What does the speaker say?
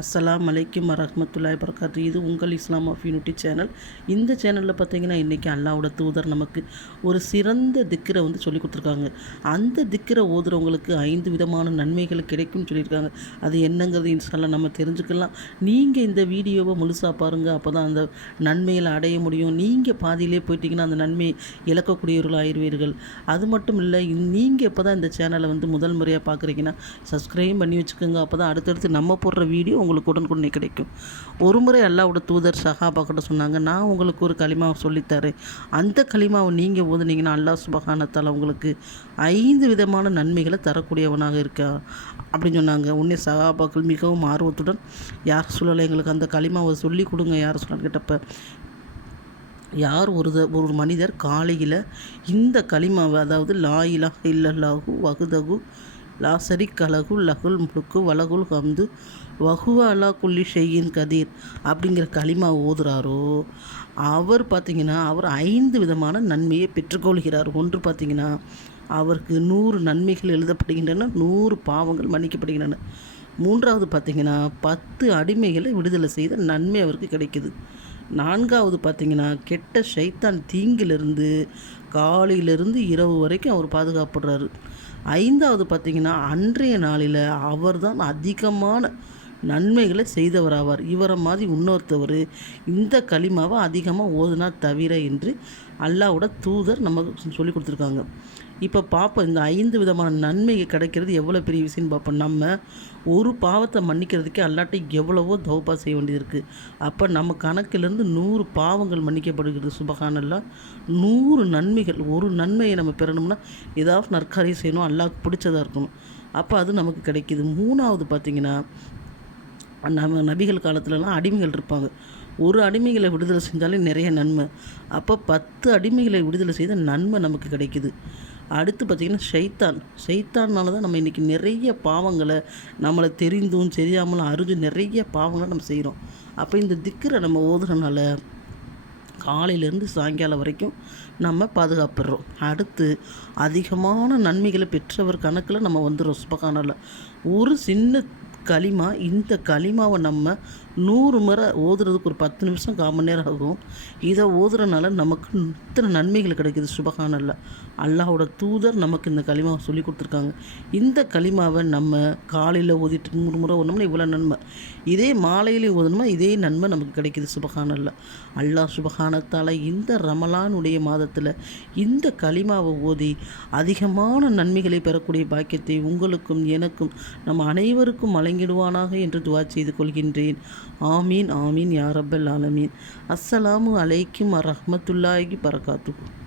அஸ்ஸலாம் அலைக்கும் வரஹ்மத்துல்லாஹி பரகாத்து இது உங்கள் இஸ்லாம் ஆஃப் யூனிட்டி சேனல். இந்த சேனலில் பார்த்தீங்கன்னா இன்றைக்கி அல்லாவோட தூதர் நமக்கு ஒரு சிறந்த திக்கரை வந்து சொல்லி கொடுத்துருக்காங்க. அந்த திக்கரை ஓதுறவங்களுக்கு ஐந்து விதமான நன்மைகள் கிடைக்கும்னு சொல்லியிருக்காங்க. அது என்னங்கிறது இன்ஷால்லா நம்ம தெரிஞ்சுக்கலாம். நீங்கள் இந்த வீடியோவை முழுசாக பாருங்கள் அப்போ தான் அந்த நன்மைகளை அடைய முடியும். நீங்கள் பாதியிலே போயிட்டீங்கன்னா அந்த நன்மையை இழக்கக்கூடியவர்கள் ஆயிடுவீர்கள் அது மட்டும் இல்லை நீங்கள் இப்போ தான் இந்த சேனலை வந்து முதல் முறையாக பார்க்குறீங்கன்னா சப்ஸ்கிரைப் பண்ணி வச்சுக்கோங்க. அப்போ தான் அடுத்தடுத்து நம்ம போடுற வீடியோ உங்களுக்கு உடனுக்குடனே கிடைக்கும். ஒரு முறை அல்லாவோட தூதர் சஹாபா கிட்ட சொன்னாங்க நான் உங்களுக்கு ஒரு களிமாவை சொல்லித்தரேன். அந்த களிமாவை நீங்கள் ஓதுனீங்கன்னா அல்லாஹ் சுபகானத்தால் உங்களுக்கு ஐந்து விதமான நன்மைகளை தரக்கூடியவனாக இருக்கா? அப்படின்னு சொன்னாங்க. உன்னே சகாபாக்கள் மிகவும் ஆர்வத்துடன் யார் சொல்லலை எங்களுக்கு அந்த களிமாவை சொல்லி கொடுங்க யார் சொன்னான்னு கேட்டப்ப யார் ஒரு த- ஒரு மனிதர் காலையில் இந்த களிமாவை அதாவது லா இலாஹ இல்லல்லாஹு வகுதகு லாசரி கலகு லகுல் முழுக்கு வலகுல் ஹம்து வகுவ அலா குல்லி ஷெய்யின் கதீர் அப்படிங்கிற களிமா ஓதுறாரோ? அவர் பார்த்திங்கன்னா அவர் ஐந்து விதமான நன்மையை பெற்றுக்கொள்கிறார். ஒன்று பார்த்தீங்கன்னா அவருக்கு நூறு நன்மைகள் எழுதப்படுகின்றன நூறு பாவங்கள் மன்னிக்கப்படுகின்றன. மூன்றாவது பார்த்திங்கன்னா பத்து அடிமைகளை விடுதலை செய்த நன்மை அவருக்கு கிடைக்குது. நான்காவது பார்த்திங்கன்னா கெட்ட ஷைத்தான் தீங்கிலிருந்து காலையிலிருந்து இரவு வரைக்கும் அவர் பாதுகாப்படுறாரு. ஐந்தாவது பார்த்தீங்கன்னா அன்றைய நாளில் அவர்தான் அதிகமான நன்மைகளை செய்தவர் ஆவார் இவரை மாதிரி இன்னொருத்தவர் இந்த களிமாவை அதிகமாக ஓதுனா தவிர என்று அல்லாவோட தூதர் நமக்கு சொல்லி கொடுத்துருக்காங்க. இப்போ பார்ப்போம் இந்த ஐந்து விதமான நன்மை கிடைக்கிறது எவ்வளோ பெரிய விஷயம்னு பார்ப்போம் நம்ம ஒரு பாவத்தை மன்னிக்கிறதுக்கே அல்லாட்ட எவ்வளவோ தௌபா செய்ய வேண்டியது இருக்குது அப்போ நம்ம கணக்கிலேருந்து நூறு பாவங்கள் மன்னிக்கப்படுகிறது சுபகானல்லா. நூறு நன்மைகள் ஒரு நன்மையை நம்ம பெறணும்னா ஏதாவது நற்காரியம் செய்யணும் அல்லாவுக்கு பிடிச்சதா இருக்கணும். அப்போ அது நமக்கு கிடைக்கிது. மூணாவது பார்த்திங்கன்னா நம்ம நபிகள் காலத்துலலாம் அடிமைகள் இருப்பாங்க. ஒரு அடிமைகளை விடுதலை செஞ்சாலே நிறைய நன்மை. அப்போ பத்து அடிமைகளை விடுதலை செய்த நன்மை நமக்கு கிடைக்குது. அடுத்து பார்த்திங்கன்னா ஷைத்தான். ஷைத்தானால தான் நம்ம இன்றைக்கி நிறைய பாவங்களை நம்மளை தெரிந்தும் தெரியாமலும் அறிஞ்சு நிறைய பாவங்களை நம்ம செய்கிறோம் அப்போ இந்த திக்கரை நம்ம ஓதுறனால காலையிலேருந்து சாயங்காலம் வரைக்கும் நம்ம பாதுகாப்பிடுறோம். அடுத்து அதிகமான நன்மைகளை பெற்றவர் கணக்கில் நம்ம வந்துடுறோம் சுபகானில் ஒரு சின்ன களிமா இந்த களிமாவை நம்ம நூறு முறை ஓதுறதுக்கு ஒரு பத்து நிமிஷம் கால் மணி நேரம் ஆகும். இதை ஓதுறனால நமக்கு இத்தனை நன்மைகள் கிடைக்கிது சுபகானல்ல. அல்லாஹோட தூதர் நமக்கு இந்த களிமாவை சொல்லி கொடுத்துருக்காங்க. இந்த களிமாவை நம்ம காலையில் ஓதிட்டு நூறு முறை ஓடணும்னா இவ்வளோ நன்மை. இதே மாலையிலையும் ஓதணுமா இதே நன்மை நமக்கு கிடைக்கிது சுபகானல்ல. அல்லாஹ் சுபகானத்தால் இந்த ரமலானுடைய மாதத்தில் இந்த களிமாவை ஓதி அதிகமான நன்மைகளை பெறக்கூடிய பாக்கியத்தை உங்களுக்கும் எனக்கும் நம்ம அனைவருக்கும் மலை வழங்கிடுவானாக என்று துவா செய்து கொள்கின்றேன். ஆமீன் ஆமீன் யாரப்பல் ஆலமீன். அஸ்ஸலாமு அலைக்கும் வரஹ்மத்துல்லாஹி பரகாத்து